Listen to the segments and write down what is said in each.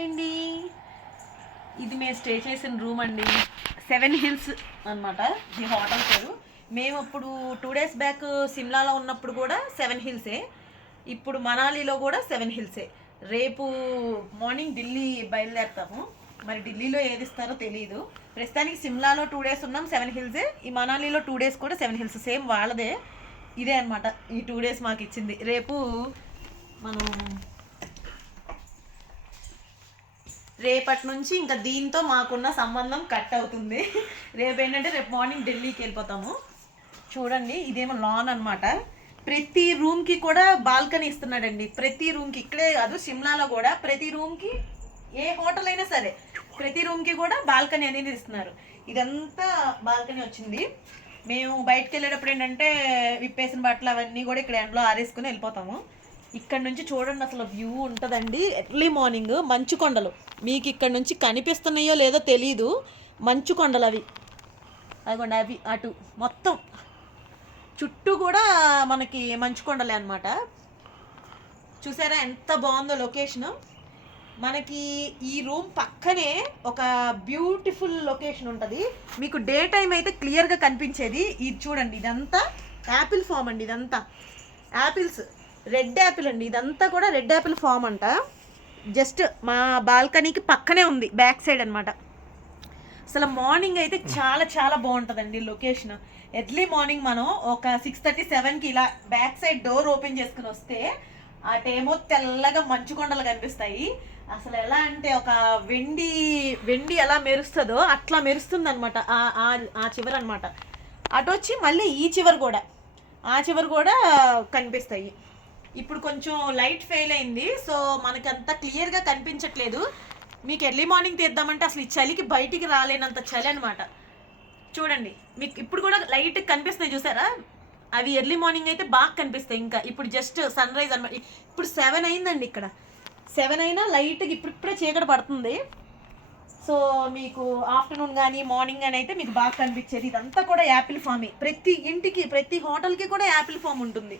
అండి ఇది మేము స్టే చేసిన రూమ్ అండి. 7 హిల్స్ అనమాట ఈ హోటల్ పేరు. మేము ఇప్పుడు 2 డేస్ బ్యాక్ సిమ్లాలో ఉన్నప్పుడు కూడా 7 హిల్సే, ఇప్పుడు మనాలిలో కూడా 7 హిల్సే. రేపు మార్నింగ్ ఢిల్లీ బయలుదేరుతాము. మరి ఢిల్లీలో ఏది ఇస్తారో తెలియదు. ప్రస్తుతానికి సిమ్లాలో 2 డేస్ ఉన్నాం, 7 హిల్సే. ఈ మనాలిలో 2 డేస్ కూడా 7 హిల్స్, సేమ్ వాళ్ళదే. ఇదే అనమాట ఈ 2 డేస్ మాకు ఇచ్చింది. రేపు మనం రేపటి నుంచి ఇంకా దీంతో మాకున్న సంబంధం కట్ అవుతుంది. రేపు ఏంటంటే రేపు మార్నింగ్ ఢిల్లీకి వెళ్ళిపోతాము. చూడండి ఇదేమో లాన్ అనమాట. ప్రతి రూమ్కి కూడా బాల్కనీ ఇస్తున్నాడండి. ప్రతి రూమ్కి, ఇక్కడే కాదు సిమ్లాలో కూడా ప్రతి రూమ్కి, ఏ హోటల్ అయినా సరే ప్రతి రూమ్కి కూడా బాల్కనీ అనేది ఇస్తున్నారు. ఇదంతా బాల్కనీ వచ్చింది. మేము బయటకు వెళ్ళేటప్పుడు ఏంటంటే విప్పేసిన బట్టలు అవన్నీ కూడా ఇక్కడ ఎండలో ఆరేసుకుని వెళ్ళిపోతాము. ఇక్కడ నుంచి చూడండి అసలు వ్యూ ఉంటుందండి. ఎర్లీ మార్నింగ్ మంచు కొండలు మీకు ఇక్కడ నుంచి కనిపిస్తున్నాయో లేదో తెలీదు. మంచు కొండలు అవి, అదిగోండి అవి అటు మొత్తం చుట్టూ కూడా మనకి మంచు కొండలే అనమాట. చూసారా ఎంత బాగుందో లొకేషను. మనకి ఈ రూమ్ పక్కనే ఒక బ్యూటిఫుల్ లొకేషన్ ఉంటుంది. మీకు డే టైం అయితే క్లియర్గా కనిపించేది. ఇది చూడండి, ఇదంతా యాపిల్ ఫామ్ అండి. ఇదంతా యాపిల్స్, రెడ్ యాపిల్ అండి. ఇదంతా కూడా రెడ్ యాపిల్ ఫామ్ అంట. జస్ట్ మా బాల్కనీకి పక్కనే ఉంది, బ్యాక్ సైడ్ అనమాట. అసలు మార్నింగ్ అయితే చాలా చాలా బాగుంటుందండి లొకేషన్. ఎర్లీ మార్నింగ్ మనం ఒక 6:30, 7కి ఇలా బ్యాక్ సైడ్ డోర్ ఓపెన్ చేసుకుని వస్తే అటేమో తెల్లగా మంచు కొండలు కనిపిస్తాయి. అసలు ఎలా అంటే ఒక వెండి వెండి ఎలా మెరుస్తుందో అట్లా మెరుస్తుంది అనమాట ఆ చివరి అనమాట. అటు వచ్చి మళ్ళీ ఈ చివరి కూడా, ఆ చివరి కూడా కనిపిస్తాయి. ఇప్పుడు కొంచెం లైట్ ఫెయిల్ అయింది, సో మనకి అంత క్లియర్గా కనిపించట్లేదు. మీకు ఎర్లీ మార్నింగ్ తీద్దామంటే అసలు ఈ చలికి బయటికి రాలేనంత చలి అనమాట. చూడండి మీకు ఇప్పుడు కూడా లైట్ కనిపిస్తున్నాయి చూసారా, అవి ఎర్లీ మార్నింగ్ అయితే బాగా కనిపిస్తాయి. ఇంకా ఇప్పుడు జస్ట్ సన్ రైజ్ అనమాట. ఇప్పుడు 7 అయిందండి, ఇక్కడ 7 అయినా లైట్గా ఇప్పుడిప్పుడే చీకటి పడుతుంది. సో మీకు ఆఫ్టర్నూన్ కానీ మార్నింగ్ కానీ అయితే మీకు బాగా కనిపించేది. ఇదంతా కూడా యాపిల్ ఫామే. ప్రతి ఇంటికి, ప్రతి హోటల్కి కూడా యాపిల్ ఫామ్ ఉంటుంది.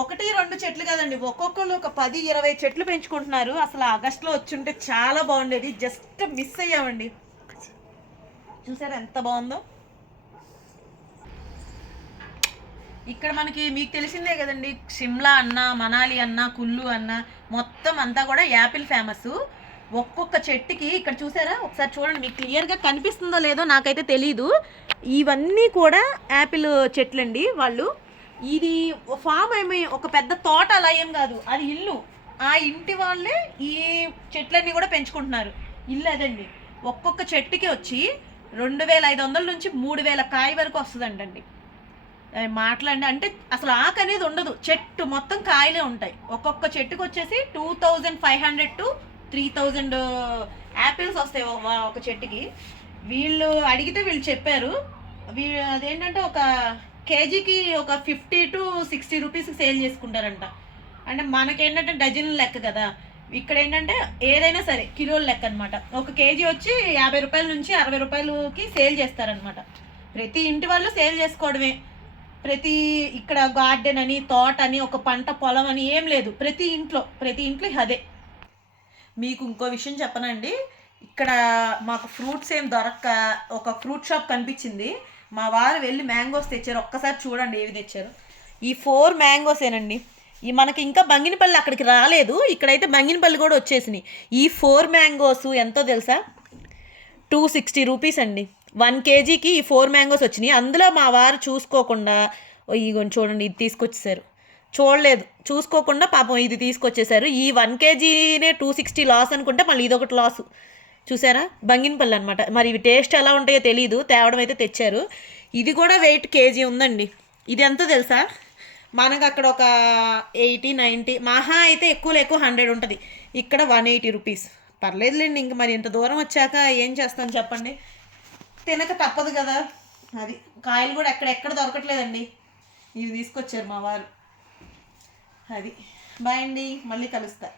1-2 చెట్లు కదండి, ఒక్కొక్కరు ఒక 10-20 చెట్లు పెంచుకుంటున్నారు. అసలు ఆగస్టులో వచ్చుంటే చాలా బాగుండేది. జస్ట్ మిస్ అయ్యామండి. చూసారా ఎంత బాగుందో. ఇక్కడ మనకి మీకు తెలిసిందే కదండి, షిమ్లా అన్న, మనాలి అన్న, కుల్లు అన్న, మొత్తం అంతా కూడా యాపిల్ ఫేమస్. ఒక్కొక్క చెట్టుకి ఇక్కడ చూసారా, ఒకసారి చూడండి మీకు క్లియర్గా కనిపిస్తుందో లేదో నాకైతే తెలీదు. ఇవన్నీ కూడా యాపిల్ చెట్లండి. వాళ్ళు ఇది ఫామ్ ఏమి ఒక పెద్ద తోట అలా ఏం కాదు, అది ఇల్లు. ఆ ఇంటి వాళ్ళే ఈ చెట్లన్నీ కూడా పెంచుకుంటున్నారు. ఇల్లు అదండి. ఒక్కొక్క చెట్టుకి వచ్చి 2500 నుంచి 3000 కాయ వరకు వస్తుందంటండి. మాట్లాడండి అంటే అసలు ఆకు అనేది ఉండదు, చెట్టు మొత్తం కాయలే ఉంటాయి. ఒక్కొక్క చెట్టుకు వచ్చేసి 2500 to 3000 యాపిల్స్ వస్తాయి ఒక చెట్టుకి. వీళ్ళు అడిగితే వీళ్ళు చెప్పారు, అదేంటంటే ఒక కేజీకి ఒక 50 to 60 రూపీస్కి సేల్ చేసుకుంటారంట. అంటే మనకేంటంటే డజన్ లెక్క కదా, ఇక్కడ ఏంటంటే ఏదైనా సరే కిలోల లెక్క అనమాట. ఒక కేజీ వచ్చి 50 రూపాయల నుంచి 60 రూపాయలకి సేల్ చేస్తారనమాట. ప్రతి ఇంటి వాళ్ళు సేల్ చేసుకోవడమే. ఇక్కడ గార్డెన్ అని, తోట అని, ఒక పంట పొలం అని ఏం లేదు. ప్రతి ఇంట్లో అదే. మీకు ఇంకో విషయం చెప్పనండి, ఇక్కడ మాకు ఫ్రూట్స్ ఏం దొరక్క ఒక ఫ్రూట్ షాప్ కనిపించింది. మా వారు వెళ్ళి మ్యాంగోస్ తెచ్చారు. ఒక్కసారి చూడండి ఏవి తెచ్చారు. ఈ 4 మ్యాంగోసేనండి. ఈ మనకి ఇంకా బంగినపల్లి అక్కడికి రాలేదు, ఇక్కడైతే బంగినపల్లి కూడా వచ్చేసినాయి. ఈ 4 మ్యాంగోస్ ఎంతో తెలుసా, 260 రూపీస్ అండి. 1 కేజీకి ఈ 4 మ్యాంగోస్ వచ్చినాయి. అందులో మా వారు చూసుకోకుండా ఇగోండి చూడండి ఇది తీసుకొచ్చేసారు. చూసుకోకుండా పాపం ఇది తీసుకొచ్చేసారు. ఈ 1 కేజీనే 260 లాస్ అనుకుంటే మళ్ళీ ఇదొకటి లాసు. చూసారా, బంగినపల్లి అనమాట. మరి ఇవి టేస్ట్ ఎలా ఉంటాయో తెలియదు, తేవడం అయితే తెచ్చారు. ఇది కూడా వెయిట్ కేజీ ఉందండి. ఇది ఎంతో తెలుసా, మనకు అక్కడ ఒక 80-90, మహా అయితే ఎక్కువ 100 ఉంటుంది. ఇక్కడ 180 రూపీస్. పర్లేదులేండి, ఇంక మరి ఇంత దూరం వచ్చాక ఏం చేస్తాను చెప్పండి, తినక తప్పదు కదా. అది కాయలు కూడా ఎక్కడ దొరకట్లేదండి. ఇవి తీసుకొచ్చారు మా వారు. అది బాయ్ అండి, మళ్ళీ కలుస్తా.